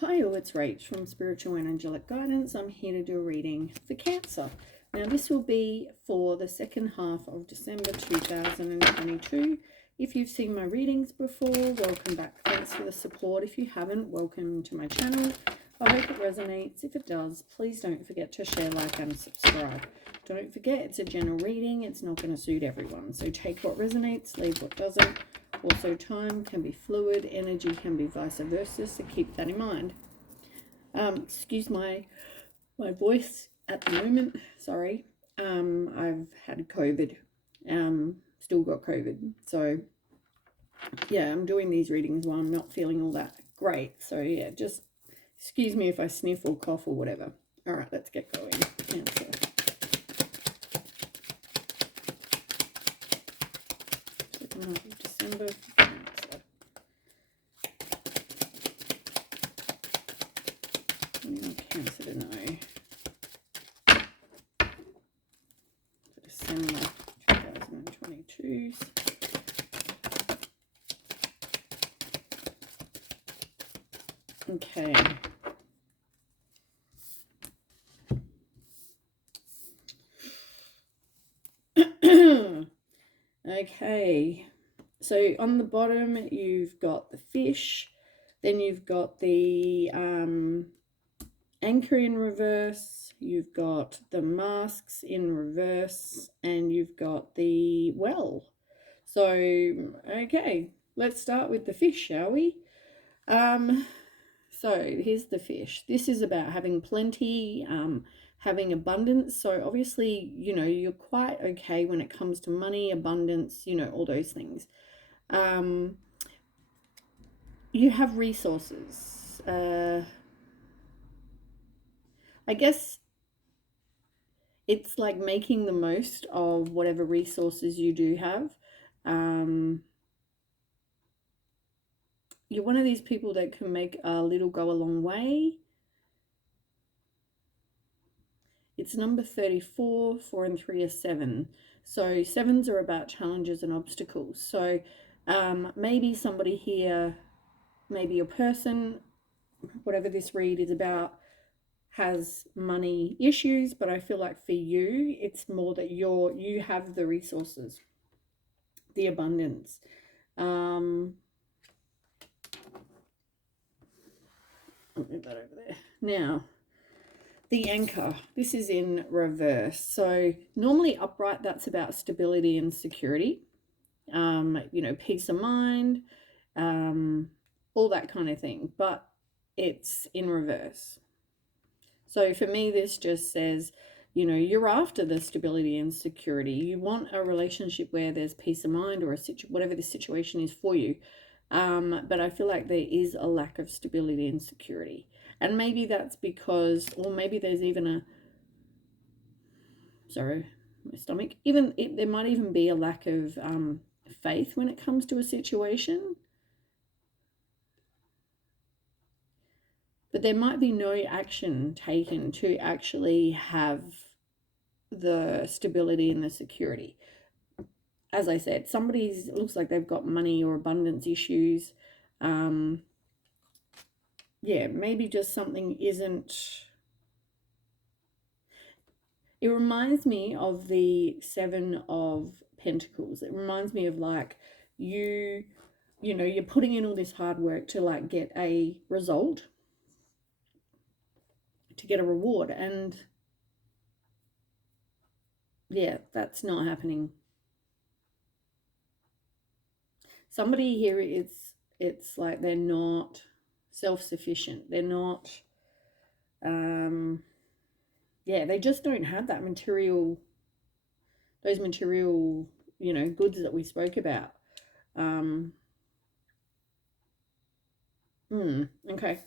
Hi all, it's Rach from Spiritual and Angelic Guidance. I'm here to do a reading for Cancer. Now this will be for the second half of December 2022. If you've seen my readings before, welcome back. Thanks for the support. If you haven't, welcome to my channel. I hope it resonates. If it does, please don't forget to share, like and subscribe. Don't forget, it's a general reading. It's not going to suit everyone. So take what resonates, leave what doesn't. Also, time can be fluid, energy can be vice versa, so keep that in mind. Excuse my voice at the moment, sorry. I've had COVID, still got COVID, so yeah, I'm doing these readings while I'm not feeling all that great, so yeah, just excuse me if I sniff or cough or whatever. All right, let's get going. Cancer. Second half of December. Cancer to know for December 2022. Okay. Okay. So on the bottom, you've got the fish, then you've got the anchor in reverse, you've got the masks in reverse, and you've got the well. So, okay, let's start with the fish, shall we? So here's the fish. This is about having plenty, having abundance. So obviously, you know, you're quite okay when it comes to money, abundance, you know, all those things. You have resources. I guess it's like making the most of whatever resources you do have. You're one of these people that can make a little go a long way. It's number 34, 4 and 3 are 7. So 7s are about challenges and obstacles. So maybe somebody here, maybe your person, whatever this read is about, has money issues, but I feel like for you, it's more that you have the resources, the abundance. I'll move that over there. Now, the anchor, this is in reverse. So normally upright, that's about stability and security, you know, peace of mind, all that kind of thing, but it's in reverse. So for me, this just says, you know, you're after the stability and security. You want a relationship where there's peace of mind, or whatever the situation is for you. But I feel like there is a lack of stability and security. And maybe that's because, or maybe there's even sorry, my stomach, there might even be a lack of faith when it comes to a situation. But there might be no action taken to actually have the stability and the security. As I said, somebody's looks like they've got money or abundance issues. Yeah, maybe just something isn't. It reminds me of the 7 of Pentacles. It reminds me of like you know, you're putting in all this hard work to like get a result, to get a reward, and yeah, that's not happening. Somebody here, it's like they're not self-sufficient. They're not yeah, they just don't have that material, those material, you know, goods that we spoke about. Okay.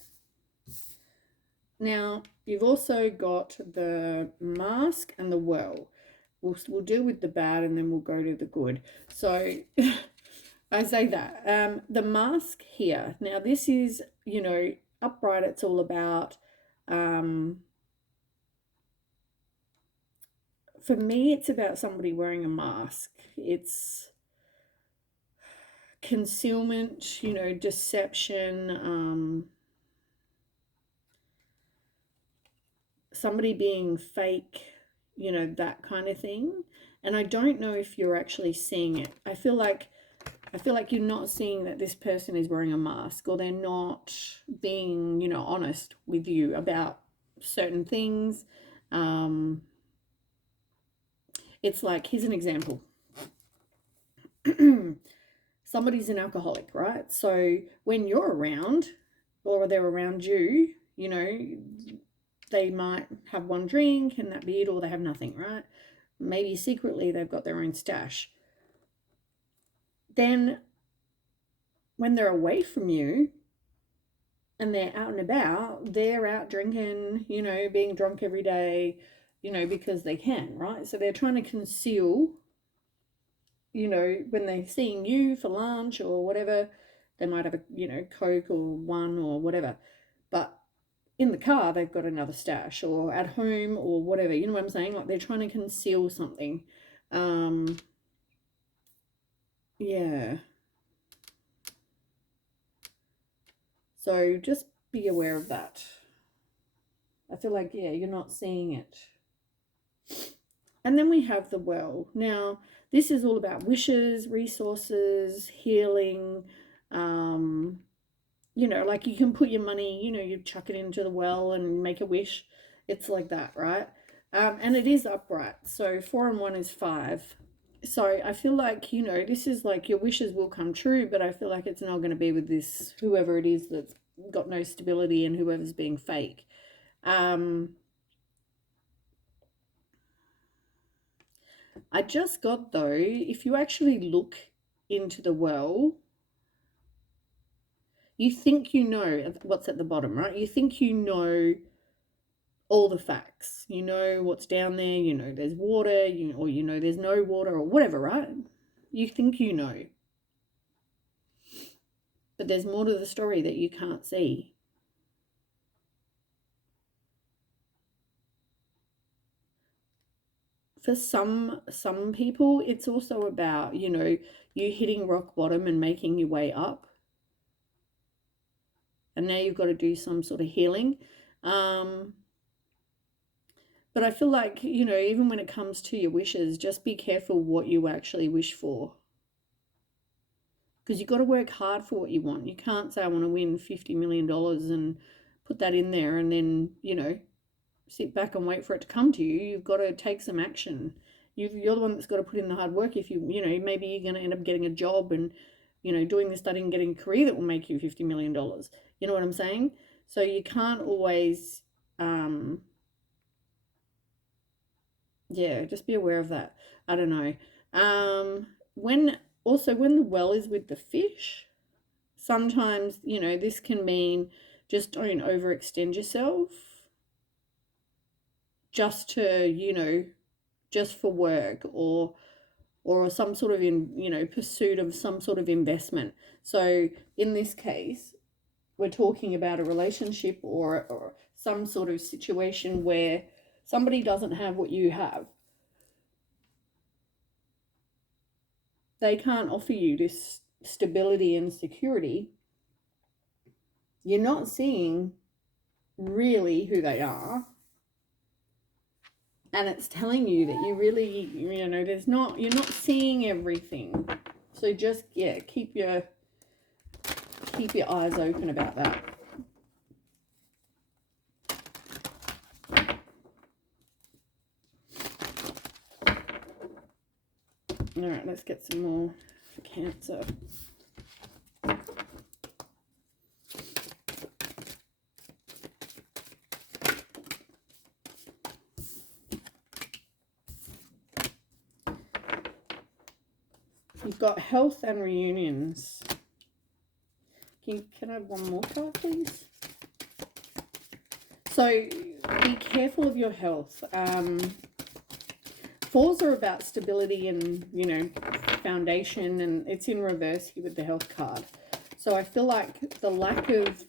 Now, you've also got the mask and the well. We'll deal with the bad and then we'll go to the good. So I say that. The mask here. Now, this is, you know, upright. It's all about, for me, it's about somebody wearing a mask. It's concealment, you know, deception, somebody being fake, you know, that kind of thing. And I don't know if you're actually seeing it. I feel like you're not seeing that this person is wearing a mask, or they're not being, you know, honest with you about certain things. It's like, here's an example. Somebody's an alcoholic, right? So when you're around, or they're around you, you know, they might have one drink and that be it, or they have nothing, right? Maybe secretly they've got their own stash. Then when they're away from you and they're out and about, they're out drinking, you know, being drunk every day, you know, because they can, right? So they're trying to conceal, you know, when they're seeing you for lunch or whatever, they might have a, you know, Coke or one or whatever. But in the car, they've got another stash, or at home or whatever. You know what I'm saying? Like, they're trying to conceal something. Yeah. So just be aware of that. I feel like, yeah, you're not seeing it. And then we have the well. Now, this is all about wishes, resources, healing. You know, like, you can put your money, you know, you chuck it into the well and make a wish. It's like that, right? And it is upright. So 4 and 1 is 5. So I feel like, you know, this is like, your wishes will come true, but I feel like it's not going to be with this, whoever it is that's got no stability and whoever's being fake. I just got, though, if you actually look into the well, you think you know what's at the bottom, right? You think you know all the facts. You know what's down there, you know there's water, or you know there's no water, or whatever, right? You think you know. But there's more to the story that you can't see. For some people, it's also about, you know, you hitting rock bottom and making your way up. And now you've got to do some sort of healing. But I feel like, you know, even when it comes to your wishes, just be careful what you actually wish for. Because you've got to work hard for what you want. You can't say, I want to win $50 million and put that in there and then, you know, sit back and wait for it to come to you. You've got to take some action. You're the one that's got to put in the hard work. If you know, maybe you're going to end up getting a job and, you know, doing the study and getting a career that will make you $50 million. You know what I'm saying? So you can't always, yeah, just be aware of that. I don't know. When the well is with the fish, sometimes, you know, this can mean just don't overextend yourself just to, you know, just for work or some sort of pursuit of some sort of investment. So in this case, we're talking about a relationship or some sort of situation where somebody doesn't have what you have. They can't offer you this stability and security. You're not seeing really who they are. And it's telling you that you really, you know, you're not seeing everything. So just, yeah, keep your eyes open about that. All right, let's get some more for Cancer. You've got health and reunions. Can I have one more card, please? So be careful of your health. Fours are about stability and, you know, foundation, and it's in reverse here with the health card. So I feel like the lack of,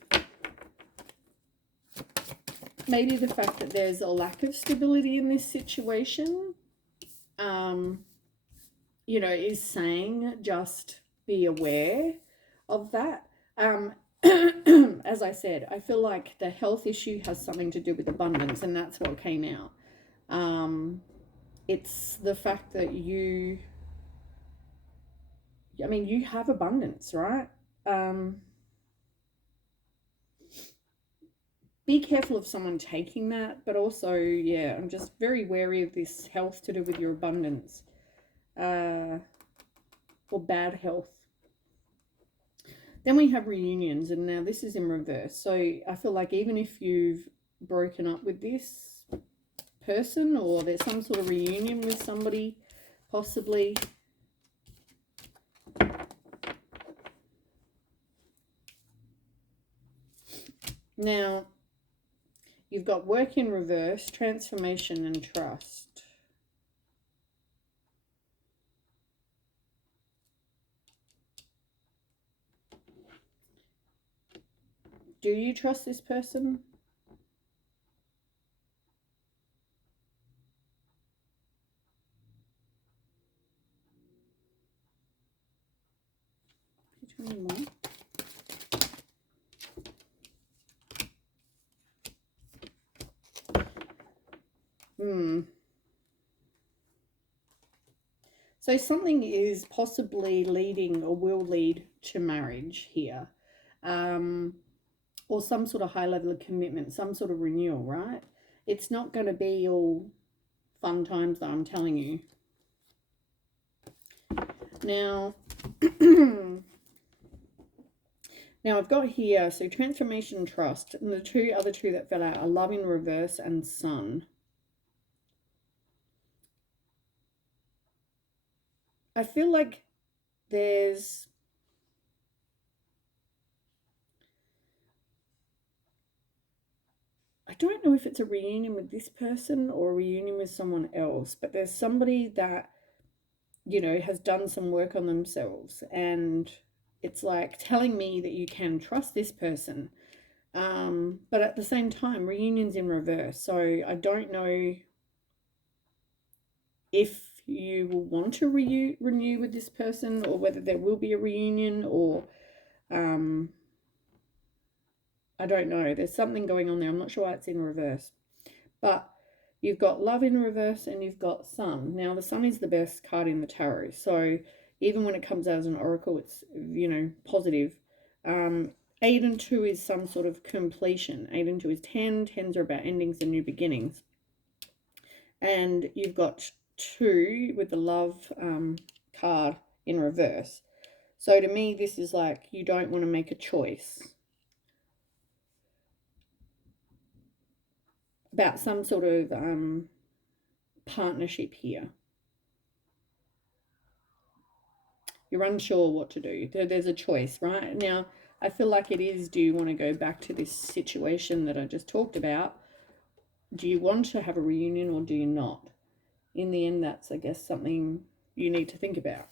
maybe the fact that there's a lack of stability in this situation, you know, is saying just be aware of that. as I said, I feel like the health issue has something to do with abundance, and that's what came out. It's the fact that you have abundance, right? Be careful of someone taking that, but also, yeah, I'm just very wary of this health to do with your abundance, or bad health. Then we have reunions, and now this is in reverse. So I feel like even if you've broken up with this person, or there's some sort of reunion with somebody, possibly. Now, you've got work in reverse, transformation, and trust. Do you trust this person? More. So something is possibly leading or will lead to marriage here. Or some sort of high level of commitment, some sort of renewal, right? It's not going to be all fun times, though, I'm telling you. Now, now I've got here, so transformation, trust, and the other two that fell out are love in reverse and sun. I feel like there's I don't know if it's a reunion with this person or a reunion with someone else, but there's somebody that, you know, has done some work on themselves, and it's like telling me that you can trust this person. But at the same time, reunion's in reverse. So I don't know if you will want to renew with this person, or whether there will be a reunion, or I don't know. There's something going on there. I'm not sure why it's in reverse. But you've got love in reverse and you've got sun. Now, the sun is the best card in the tarot. So even when it comes out as an oracle, it's, you know, positive. 8 and 2 is some sort of completion. 8 and 2 is 10. 10s are about endings and new beginnings. And you've got 2 with the love card in reverse. So to me, this is like you don't want to make a choice about some sort of partnership here. You're unsure what to do. There's a choice, right? Now, I feel like it is, do you want to go back to this situation that I just talked about? Do you want to have a reunion or do you not? In the end, that's, I guess, something you need to think about.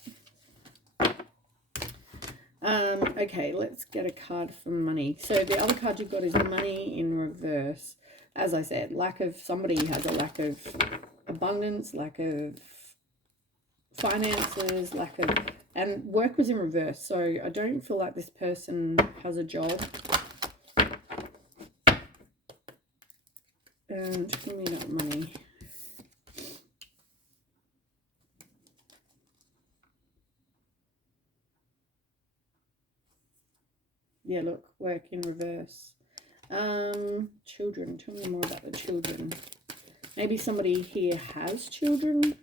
Okay, let's get a card for money. So the other card you've got is money in reverse. As I said, somebody has a lack of abundance, lack of finances, and work was in reverse. So I don't feel like this person has a job. And give me that money. Yeah, look, work in reverse. Children. Tell me more about the children. Maybe somebody here has children.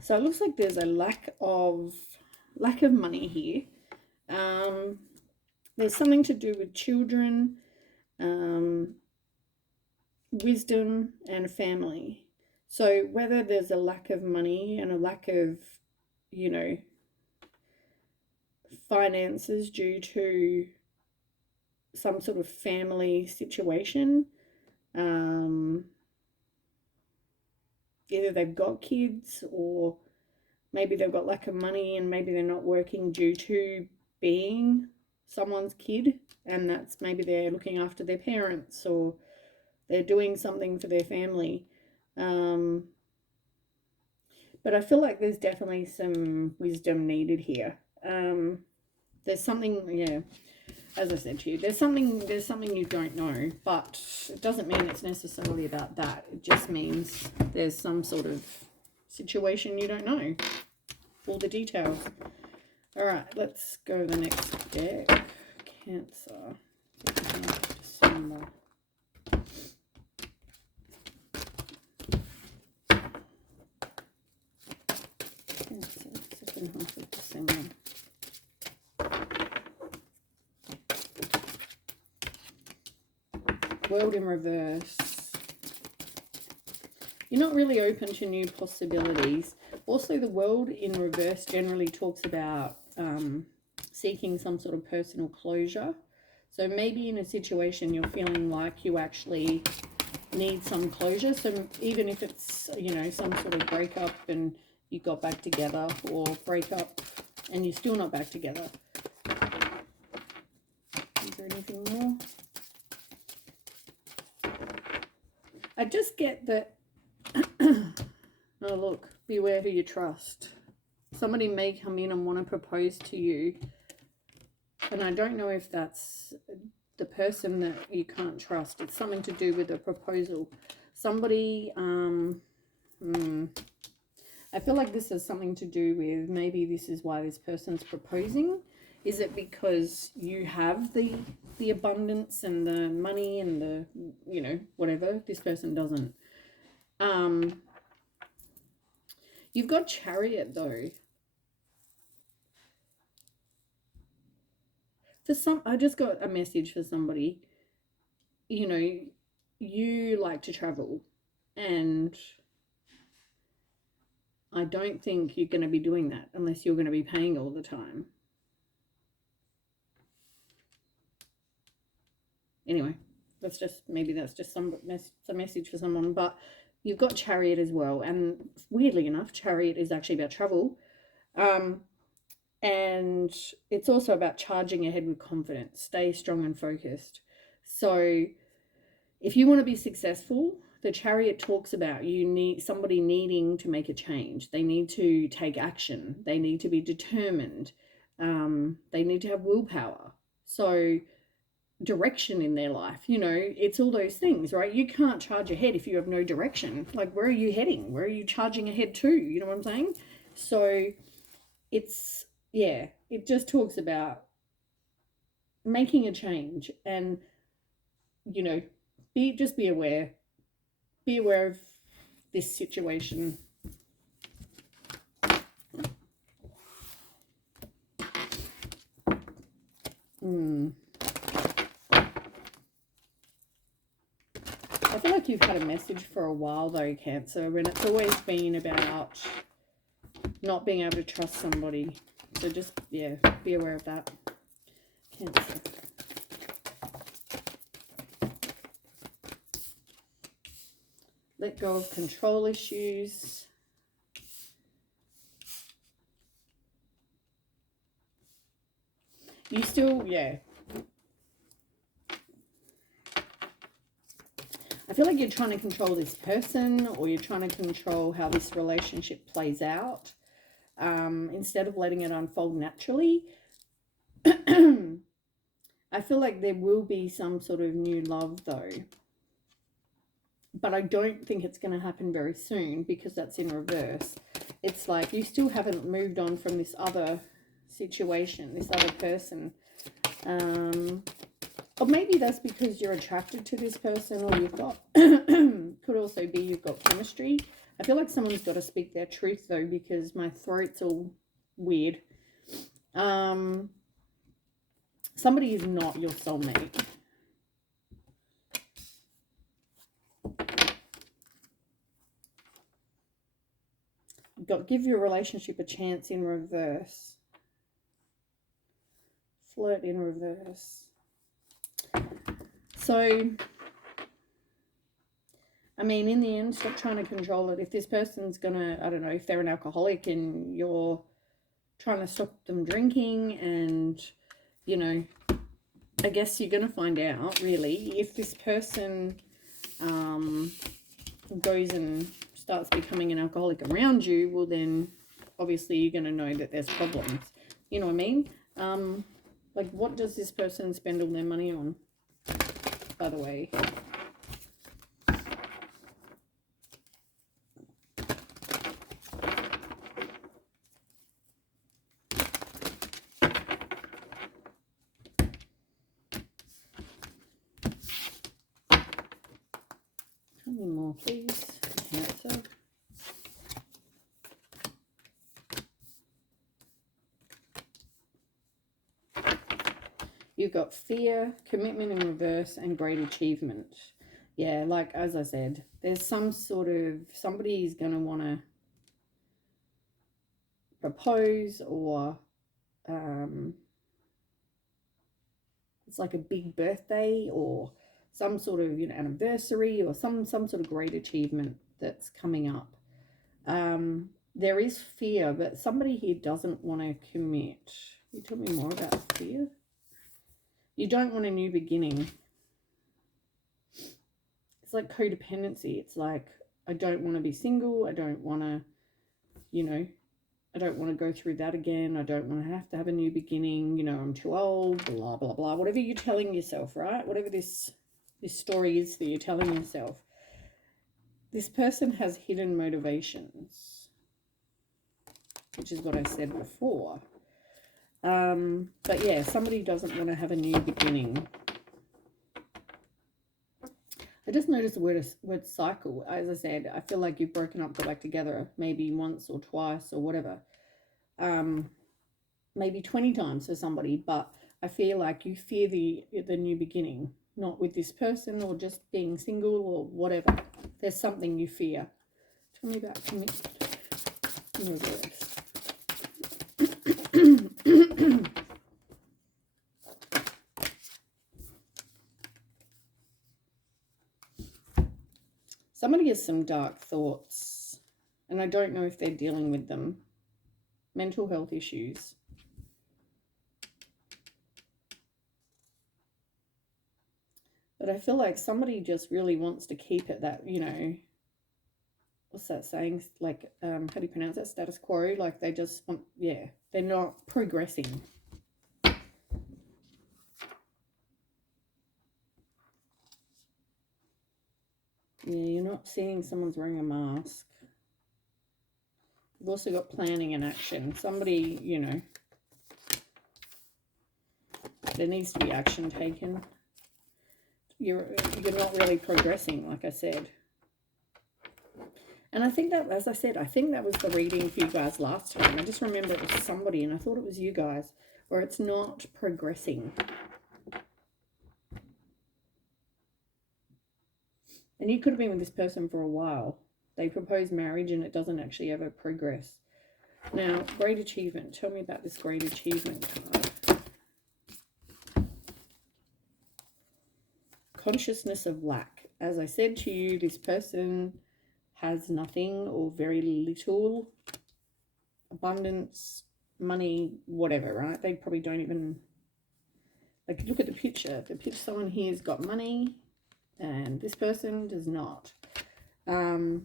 So it looks like there's a lack of money here. There's something to do with children, wisdom, and family. So whether there's a lack of money and a lack of, you know, finances due to some sort of family situation, either they've got kids, or maybe they've got lack of money and maybe they're not working due to being someone's kid, and that's maybe they're looking after their parents or they're doing something for their family. But I feel like there's definitely some wisdom needed here. There's something, yeah, as I said to you, there's something you don't know, but it doesn't mean it's necessarily about that. It just means there's some sort of situation you don't know all the details. All right, let's go to the next deck. Cancer, December. Cancer, second half of December. World in reverse. You're not really open to new possibilities. Also, the world in reverse generally talks about seeking some sort of personal closure. So maybe in a situation you're feeling like you actually need some closure. So even if it's, you know, some sort of breakup and you got back together, or breakup and you're still not back together. Is there anything more? I just get that, oh look, beware who you trust. Somebody may come in and want to propose to you, and I don't know if that's the person that you can't trust. It's something to do with a proposal. Somebody, I feel like this has something to do with, maybe this is why this person's proposing. Is it because you have the abundance and the money and the, you know, whatever? This person doesn't. You've got Chariot though. For some, I just got a message for somebody. You know, you like to travel, and I don't think you're going to be doing that unless you're going to be paying all the time. Anyway, that's just, maybe that's just some message for someone. But you've got Chariot as well, and weirdly enough, Chariot is actually about travel. And it's also about charging ahead with confidence. Stay strong and focused. So if you want to be successful, the Chariot talks about somebody needing to make a change. They need to take action. They need to be determined. They need to have willpower. So direction in their life, you know, it's all those things, right? You can't charge ahead if you have no direction. Like, where are you heading? Where are you charging ahead to? You know what I'm saying? So it's, yeah, it just talks about making a change, and, you know, just be aware of this situation. I feel like you've had a message for a while though, Cancer, and it's always been about not being able to trust somebody. So just, yeah, be aware of that, Cancer. Let go of control issues. You still, yeah. I feel like you're trying to control this person, or you're trying to control how this relationship plays out, instead of letting it unfold naturally. I feel like there will be some sort of new love though, but I don't think it's going to happen very soon, because that's in reverse. It's like you still haven't moved on from this other situation, this other person. Or maybe that's because you're attracted to this person, or you've got, could also be you've got chemistry. I feel like someone's got to speak their truth though, because my throat's all weird. Somebody is not your soulmate. Give your relationship a chance in reverse. Flirt in reverse. So, I mean, in the end, stop trying to control it. If this person's gonna, I don't know, if they're an alcoholic and you're trying to stop them drinking, and, you know, I guess you're going to find out, really, if this person goes and starts becoming an alcoholic around you, well, then obviously you're going to know that there's problems. You know what I mean? Like, what does this person spend all their money on, by the way? Tell me more, please. Cancer. You've got fear, commitment in reverse, and great achievement. Yeah, like as I said, there's some sort of, somebody's going to want to propose, or it's like a big birthday or some sort of, you know, anniversary, or some sort of great achievement that's coming up. There is fear, but somebody here doesn't want to commit. Can you tell me more about fear? You don't want a new beginning. It's like codependency. It's like, I don't want to be single. I don't want to, you know, I don't want to go through that again. I don't want to have a new beginning. You know, I'm too old, blah, blah, blah. Whatever you're telling yourself, right? Whatever this story is that you're telling yourself. This person has hidden motivations, which is what I said before. But yeah, somebody doesn't want to have a new beginning. I just noticed the word cycle. As I said, I feel like you've broken up, go back together, maybe once or twice or whatever. Maybe 20 times for somebody, but I feel like you fear the new beginning, not with this person or just being single or whatever. There's something you fear. Tell me about commitment in reverse. Somebody has some dark thoughts, and I don't know if they're dealing with them. Mental health issues. But I feel like somebody just really wants to keep it that, you know, what's that saying? Like, how do you pronounce that? Status quo. Like, they just want, yeah, they're not progressing. Yeah, you're not seeing someone's wearing a mask. You've also got planning and action. Somebody, you know, there needs to be action taken. You're not really progressing, like I said. And I think that, as I said, I think that was the reading for you guys last time. I just remember it was somebody, and I thought it was you guys, where it's not progressing. And you could have been with this person for a while. They propose marriage and it doesn't actually ever progress. Now, great achievement. Tell me about this great achievement card. Consciousness of lack. As I said to you, this person has nothing or very little abundance, money, whatever, right? They probably don't even, like, look at the picture. The picture, someone here has got money and this person does not. But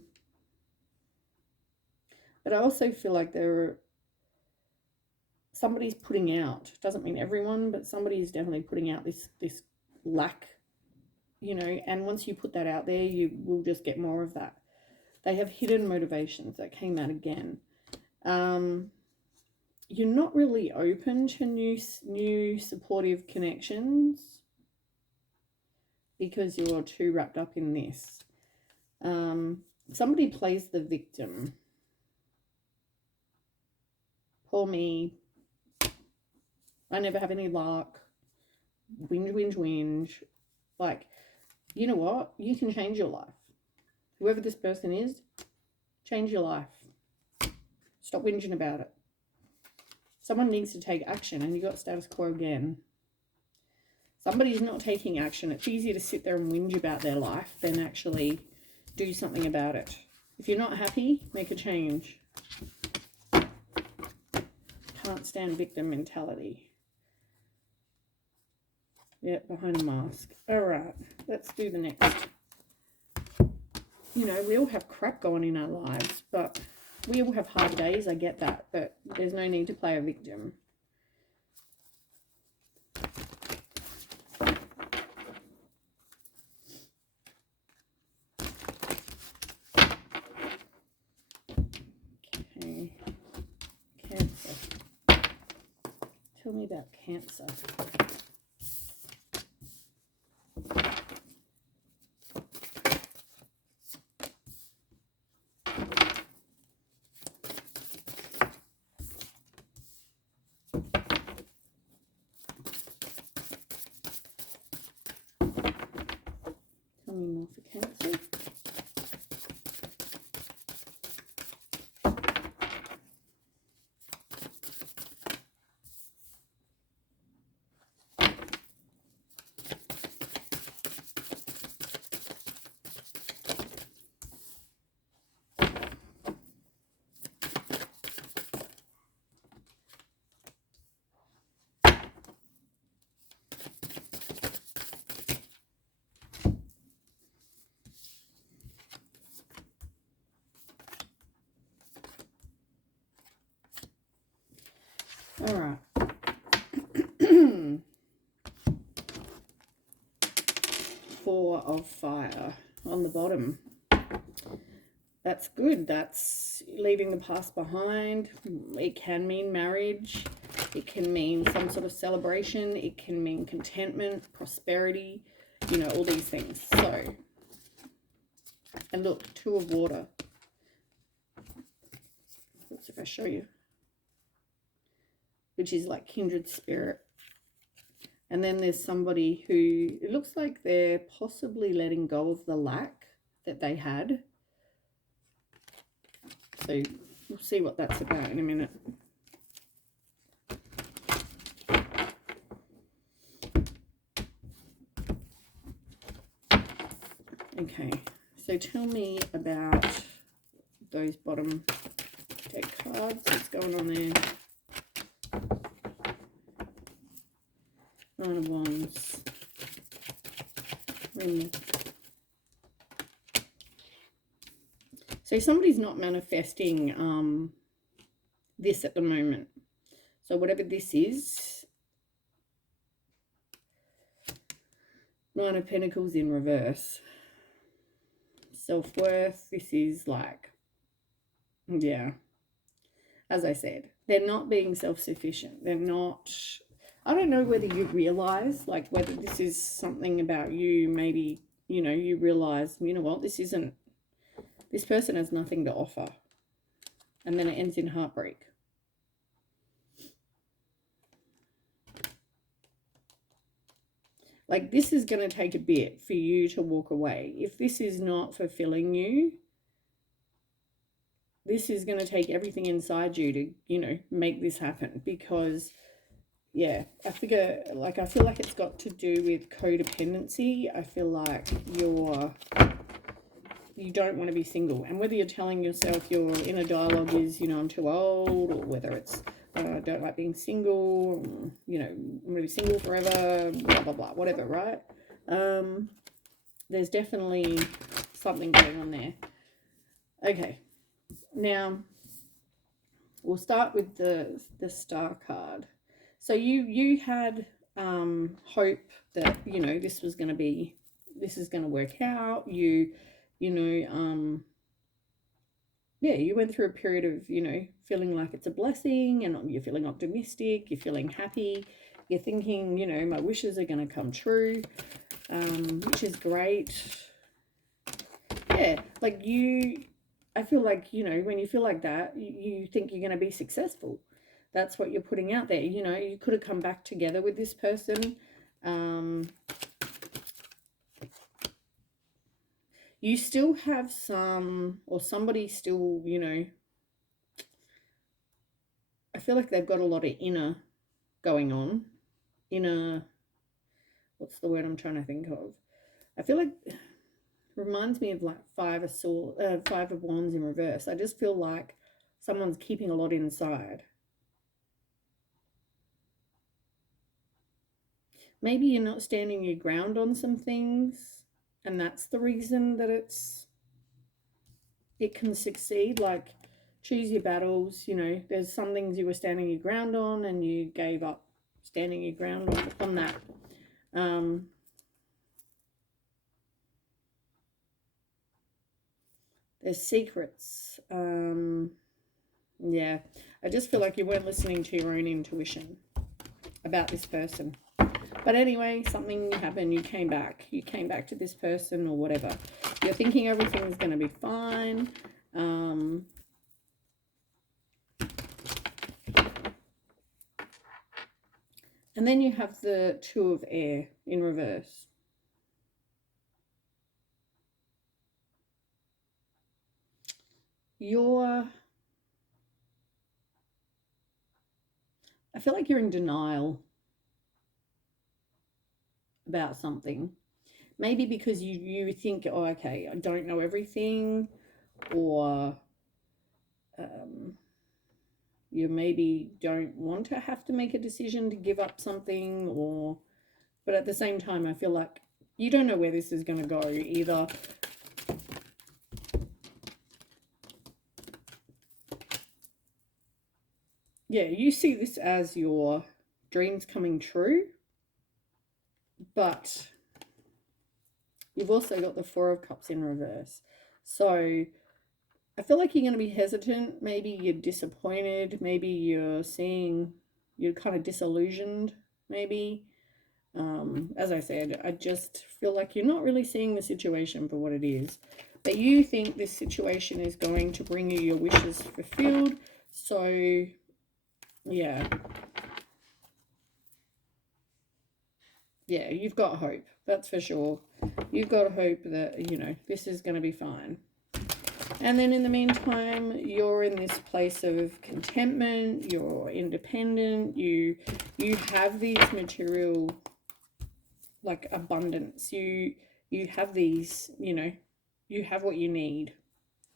I also feel like somebody's putting out. Doesn't mean everyone, but somebody's definitely putting out this lack, you know, and once you put that out there, you will just get more of that. They have hidden motivations that came out again. You're not really open to new supportive connections because you're too wrapped up in this. Somebody plays the victim. Poor me. I never have any luck. Whinge, whinge, whinge. Like, you know what? You can change your life. Whoever this person is, change your life. Stop whinging about it. Someone needs to take action, and you got status quo again. Somebody's not taking action. It's easier to sit there and whinge about their life than actually do something about it. If you're not happy, make a change. Can't stand victim mentality. Yeah, behind a mask. All right, let's do the next. You know, we all have crap going in our lives, but we all have hard days. I get that, but there's no need to play a victim. Okay, Cancer. Tell me about Cancer. Tell me more for Cancer. All right. Four of Fire on the bottom. That's good. That's leaving the past behind. It can mean marriage. It can mean some sort of celebration. It can mean contentment, prosperity, you know, all these things. So, and look, Two of Water. Let's see if I show you. Which is like kindred spirit. And then there's somebody who, it looks like they're possibly letting go of the lack that they had. So we'll see what that's about in a minute. Okay, so tell me about those bottom deck cards. What's going on there? Nine of Wands. So somebody's not manifesting this at the moment. So whatever this is, Nine of Pentacles in reverse. Self-worth, this is like, yeah, as I said, they're not being self-sufficient. They're not, I don't know whether you realize, like whether this is something about you, maybe, you know, you realize, you know what, this person has nothing to offer. And then it ends in heartbreak. Like, this is going to take a bit for you to walk away. If this is not fulfilling you, this is going to take everything inside you to, you know, make this happen. Because, yeah, I feel like it's got to do with codependency. I feel like you don't want to be single. And whether you're telling yourself your inner dialogue is, you know, I'm too old, or whether it's, I don't like being single, you know, I'm going to be single forever, blah, blah, blah, whatever, right? There's definitely something going on there. Okay, now we'll start with the Star card. So you had hope that, you know, this is going to work out. Yeah, you went through a period of, you know, feeling like it's a blessing, and you're feeling optimistic, you're feeling happy, you're thinking, you know, my wishes are going to come true, which is great. Yeah, like I feel like, you know, when you feel like that, you think you're going to be successful. That's what you're putting out there. You know, you could have come back together with this person. You still have somebody still, you know, I feel like they've got a lot of inner going on. Inner, what's the word I'm trying to think of? I feel like it reminds me of like Five of Wands in reverse. I just feel like someone's keeping a lot inside. maybe you're not standing your ground on some things, and that's the reason that it can succeed. Like, choose your battles. You know, there's some things you were standing your ground on and you gave up standing your ground on that. There's secrets. Yeah, I just feel like you weren't listening to your own intuition about this person. But anyway, something happened. You came back. You came back to this person or whatever. You're thinking everything's going to be fine. And then you have the Two of Air in reverse. I feel like you're in denial about something. Maybe because you think, oh, okay, I don't know everything, or you maybe don't want to have to make a decision to give up something, but at the same time, I feel like you don't know where this is going to go either. Yeah, you see this as your dreams coming true, but you've also got the Four of Cups in reverse. So I feel like you're going to be hesitant. Maybe you're disappointed. Maybe you're kind of disillusioned, maybe. As I said, I just feel like you're not really seeing the situation for what it is. But you think this situation is going to bring you your wishes fulfilled. So, yeah. Yeah, you've got hope. That's for sure. You've got hope that, you know, this is going to be fine. And then in the meantime, you're in this place of contentment, you're independent, you have these material, like, abundance. You have these, you know, you have what you need.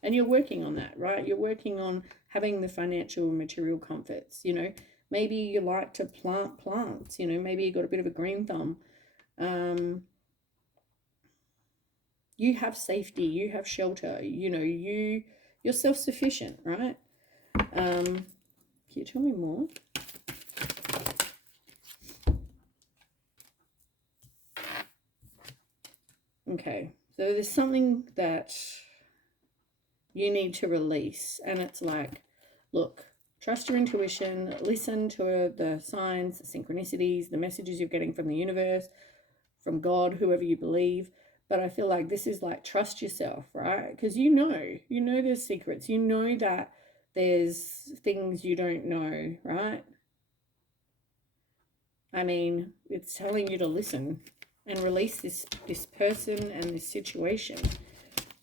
And you're working on that, right? You're working on having the financial and material comforts, you know. Maybe you like to plant plants, you know, maybe you got a bit of a green thumb. You have safety, you have shelter, you know, you're self-sufficient, right? Can you tell me more? Okay, so there's something that you need to release, and it's like, look, trust your intuition, listen to the signs, the synchronicities, the messages you're getting from the universe, from God, whoever you believe. But I feel like this is like, trust yourself, right? Because you know there's secrets. You know that there's things you don't know, right? I mean, it's telling you to listen and release this person and this situation.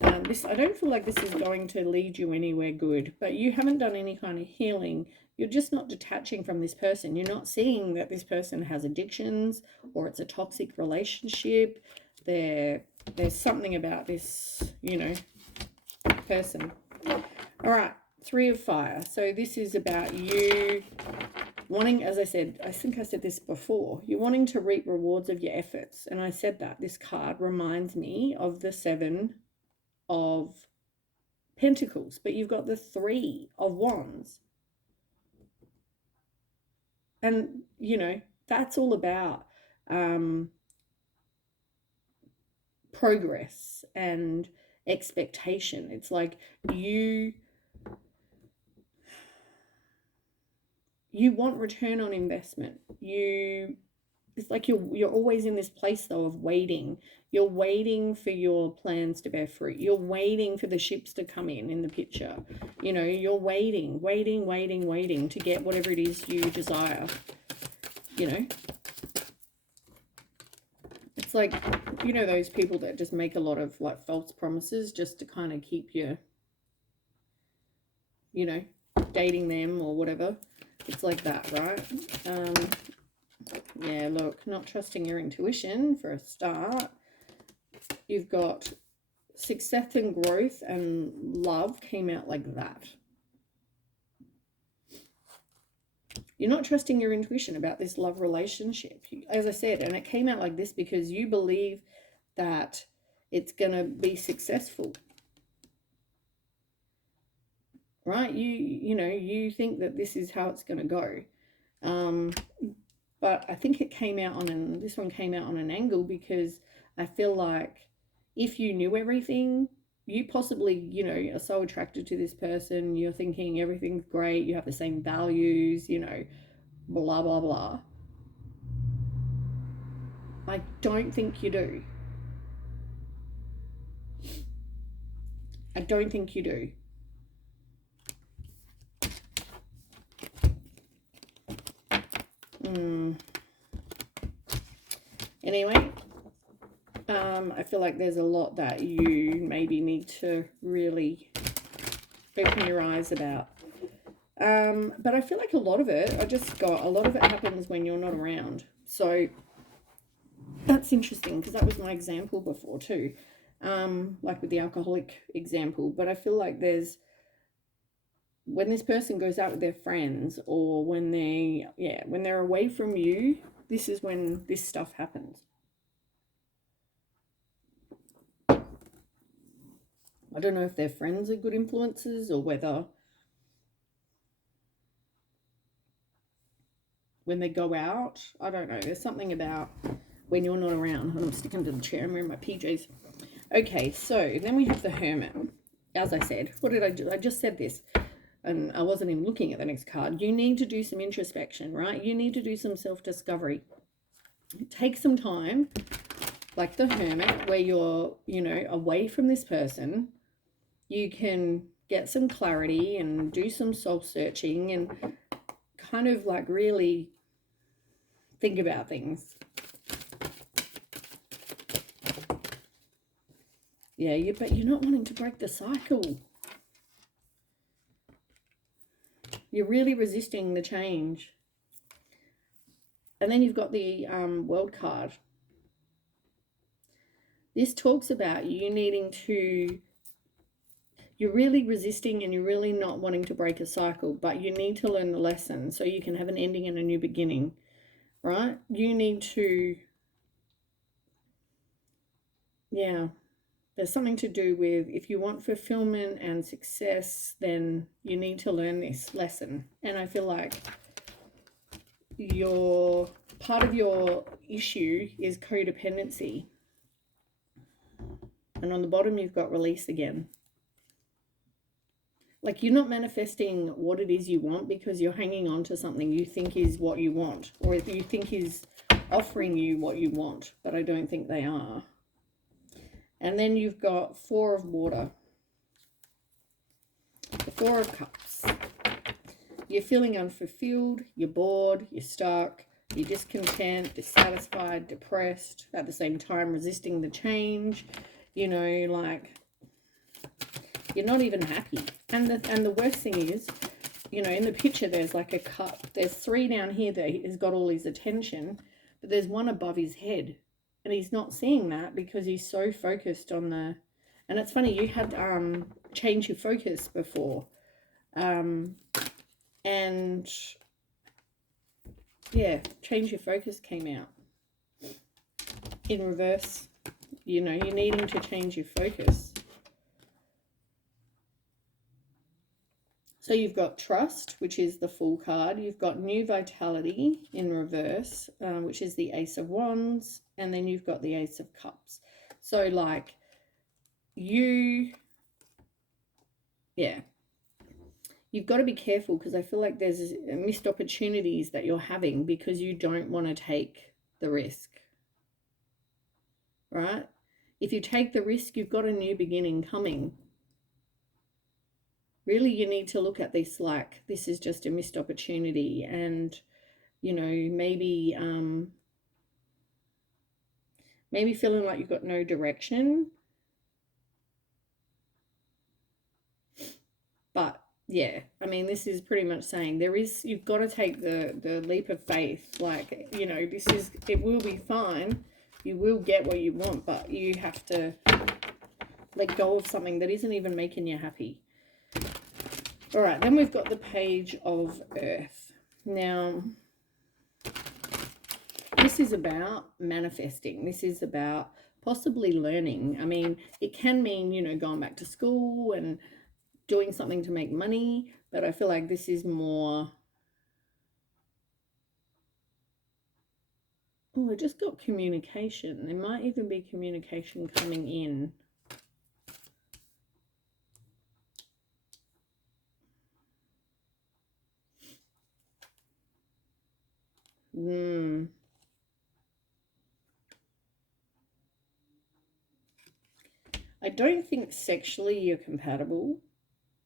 I don't feel like this is going to lead you anywhere good, but you haven't done any kind of healing. You're just not detaching from this person. You're not seeing that this person has addictions or it's a toxic relationship. There's something about this, you know, person. All right, Three of Fire. So this is about you wanting, as I said, I think I said this before, you're wanting to reap rewards of your efforts. And I said that this card reminds me of the Seven of Pentacles, but you've got the Three of Wands. And, you know, that's all about progress and expectation. It's like you want return on investment. It's like you're always in this place though of waiting. You're waiting for your plans to bear fruit. You're waiting for the ships to come in the picture. You know, you're waiting to get whatever it is you desire. You know, it's like, you know, those people that just make a lot of like false promises just to kind of keep you, you know, dating them or whatever. It's like that, right? Yeah, look, not trusting your intuition for a start. You've got success and growth, and love came out like that. You're not trusting your intuition about this love relationship. As I said, and it came out like this because you believe that it's going to be successful. Right? You know, you think that this is how it's going to go. But I think it came out on this one came out on an angle because I feel like if you knew everything, you possibly, you know, are so attracted to this person, you're thinking everything's great, you have the same values, you know, blah, blah, blah. I don't think you do. I don't think you do. Anyway, I feel like there's a lot that you maybe need to really open your eyes about. But I feel like a lot of it happens when you're not around. So that's interesting because that was my example before too. Like with the alcoholic example. But I feel like when this person goes out with their friends or when they're away from you, this is when this stuff happens. I don't know if their friends are good influences or whether when they go out, I don't know. There's something about when you're not around. I'm sticking to the chair. I'm wearing my PJs. Okay, so then we have the Hermit. As I said, what did I do? I just said this, and I wasn't even looking at the next card. You need to do some introspection, right? You need to do some self-discovery. Take some time, like the Hermit, where you're, you know, away from this person. You can get some clarity and do some soul-searching and kind of like really think about things. Yeah, but you're not wanting to break the cycle. You're really resisting the change. And then you've got the World card. This talks about you needing to... You're really resisting and you're really not wanting to break a cycle, but you need to learn the lesson so you can have an ending and a new beginning, right? You need to... Yeah. There's something to do with if you want fulfillment and success, then you need to learn this lesson. And I feel like part of your issue is codependency. And on the bottom, you've got release again. Like you're not manifesting what it is you want because you're hanging on to something you think is what you want, or if you think is offering you what you want, but I don't think they are. And then you've got Four of Water. The Four of Cups. You're feeling unfulfilled, you're bored, you're stuck, you're discontent, dissatisfied, depressed, at the same time resisting the change. You know, like you're not even happy. And the worst thing is, you know, in the picture there's like a cup. There's three down here that has got all his attention, but there's one above his head. And he's not seeing that because he's so focused on the... And it's funny, you had change your focus before. And yeah, change your focus came out. In reverse, you know, you're needing to change your focus. So you've got Trust, which is the Fool card. You've got New Vitality in reverse, which is the Ace of Wands. And then you've got the Ace of Cups. So like you've got to be careful because I feel like there's missed opportunities that you're having because you don't want to take the risk, right? If you take the risk, you've got a new beginning coming. Really, you need to look at this like this is just a missed opportunity, and you know, maybe feeling like you've got no direction. But yeah, I mean, this is pretty much saying you've got to take the leap of faith. Like, you know, it will be fine. You will get what you want, but you have to let go of something that isn't even making you happy. All right, then we've got the Page of Earth. Now, this is about manifesting. This is about possibly learning. I mean, it can mean, you know, going back to school and doing something to make money, but I feel like this is more... Oh, I just got communication. There might even be communication coming in. I don't think sexually you're compatible.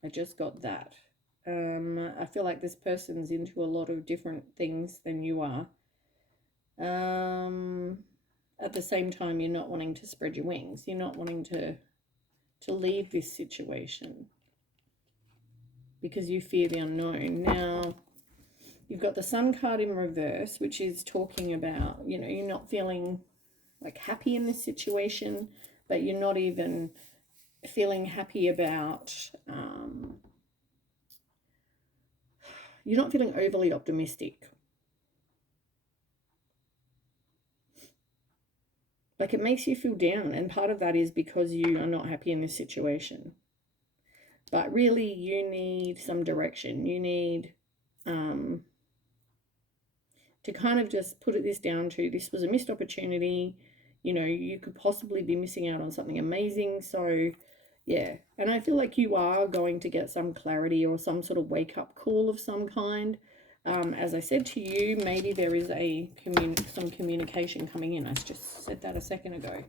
I just got that. I feel like this person's into a lot of different things than you are. At the same time, you're not wanting to spread your wings. You're not wanting to leave this situation because you fear the unknown. Now, you've got the Sun card in reverse, which is talking about, you know, you're not feeling like happy in this situation, but you're not even feeling happy about, you're not feeling overly optimistic. Like, it makes you feel down, and part of that is because you are not happy in this situation. But really, you need some direction. You need to kind of just put this down to, this was a missed opportunity. You know, you could possibly be missing out on something amazing. So, yeah. And I feel like you are going to get some clarity or some sort of wake-up call of some kind. As I said to you, maybe there is some communication coming in. I just said that a second ago.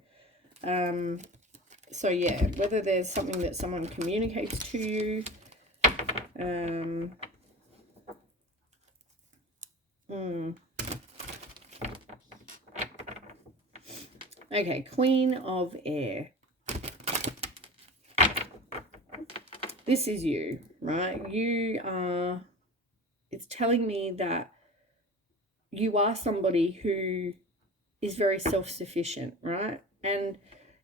So yeah, whether there's something that someone communicates to you. Okay, Queen of Air. This is you, right? You are... It's telling me that you are somebody who is very self-sufficient, right? And,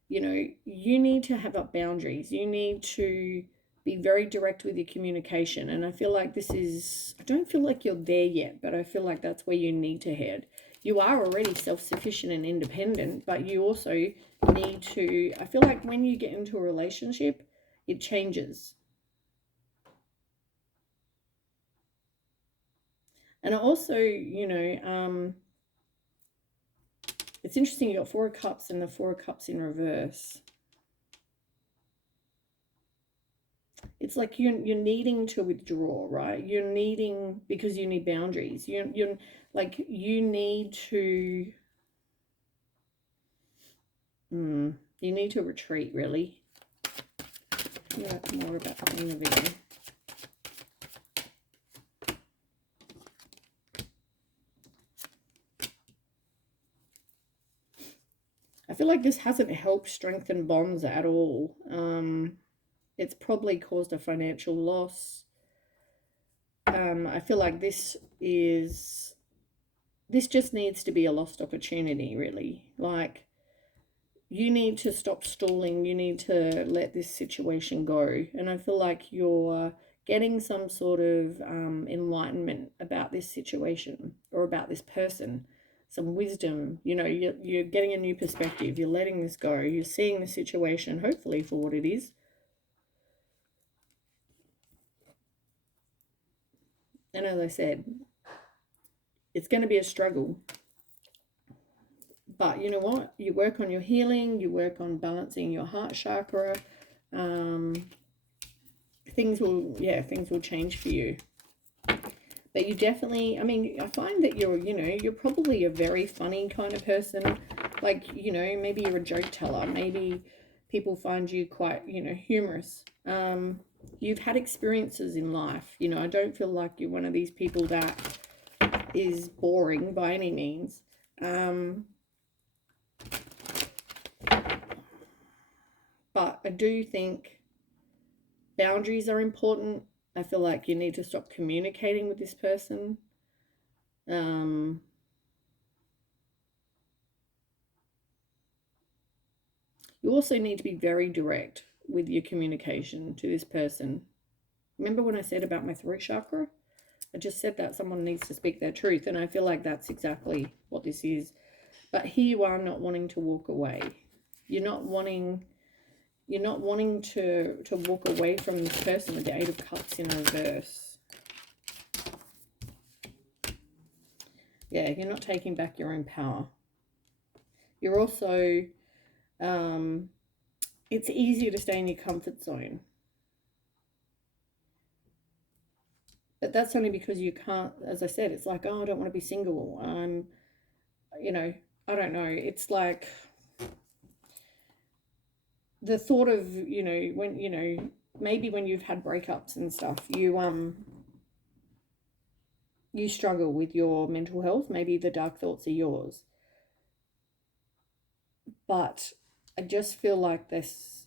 you know, you need to have up boundaries. You need to be very direct with your communication. And I feel like this is... I don't feel like you're there yet, but I feel like that's where you need to head. You are already self-sufficient and independent, but you also need to... I feel like when you get into a relationship, it changes. And also, you know, it's interesting, you got Four of Cups and the Four of Cups in reverse. It's like you're needing to withdraw, right? You're needing, because you need boundaries. You're like, you need to... you need to retreat, really. Yeah, more about the Queen of Air. I feel like this hasn't helped strengthen bonds at all. It's probably caused a financial loss. I feel like this just needs to be a lost opportunity, really. Like, you need to stop stalling. You need to let this situation go. And I feel like you're getting some sort of enlightenment about this situation or about this person. Some wisdom. You know, you're getting a new perspective. You're letting this go. You're seeing the situation, hopefully, for what it is. And as I said, it's going to be a struggle. But you know what? You work on your healing. You work on balancing your heart chakra. Things will change for you. But you definitely, I mean, I find that you're probably a very funny kind of person. Like, you know, maybe you're a joke teller. Maybe people find you quite, you know, humorous. You've had experiences in life. You know, I don't feel like you're one of these people that is boring by any means. But I do think boundaries are important. I feel like you need to stop communicating with this person. You also need to be very direct with your communication to this person. Remember when I said about my throat chakra? I just said that someone needs to speak their truth, and I feel like that's exactly what this is. But here you are not wanting to walk away. You're not wanting to walk away from this person with the Eight of Cups in reverse. Yeah, you're not taking back your own power. You're also, it's easier to stay in your comfort zone. But that's only because you can't, as I said, it's like, oh, I don't want to be single. You know, I don't know. It's like the thought of, when, maybe when you've had breakups and stuff, you struggle with your mental health. Maybe the dark thoughts are yours. But I just feel like this,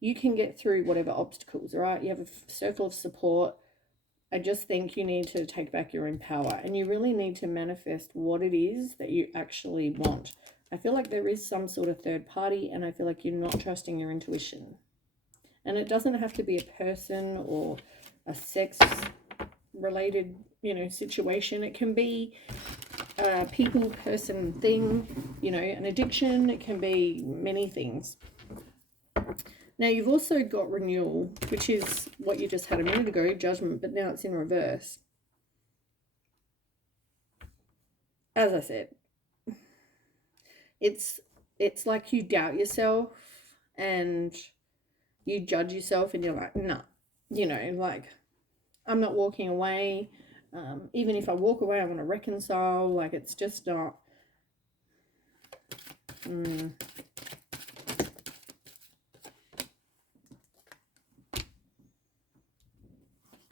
you can get through whatever obstacles, right? You have a circle of support. I just think you need to take back your own power, and you really need to manifest what it is that you actually want. I feel like there is some sort of third party, and I feel like you're not trusting your intuition. And it doesn't have to be a person or a sex related, situation. It can be a people, person, thing, an addiction. It can be many things. Now, you've also got renewal, which is what you just had a minute ago, judgment, but now it's in reverse. As I said, it's like you doubt yourself and you judge yourself and you're like, nah, like, I'm not walking away. Even if I walk away, I want to reconcile. Like, it's just not...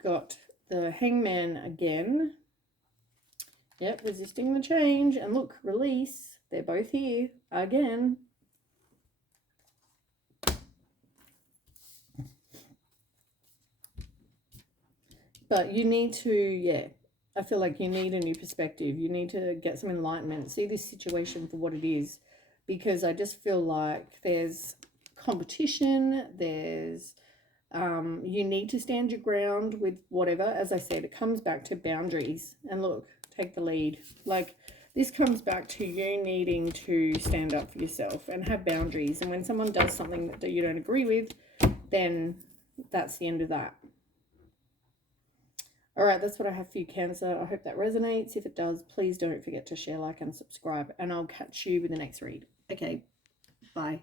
Got the Hangman again. Yep, resisting the change. And look, release. They're both here again. But you need to, I feel like you need a new perspective. You need to get some enlightenment. See this situation for what it is. Because I just feel like there's competition. There's... you need to stand your ground with whatever. As I said, it comes back to boundaries. And look, take the lead. Like, this comes back to you needing to stand up for yourself and have boundaries. And when someone does something that you don't agree with, then that's the end of that. All right, that's what I have for you, Cancer. I hope that resonates. If it does, please don't forget to share, like, and subscribe. And I'll catch you with the next read. Okay, bye.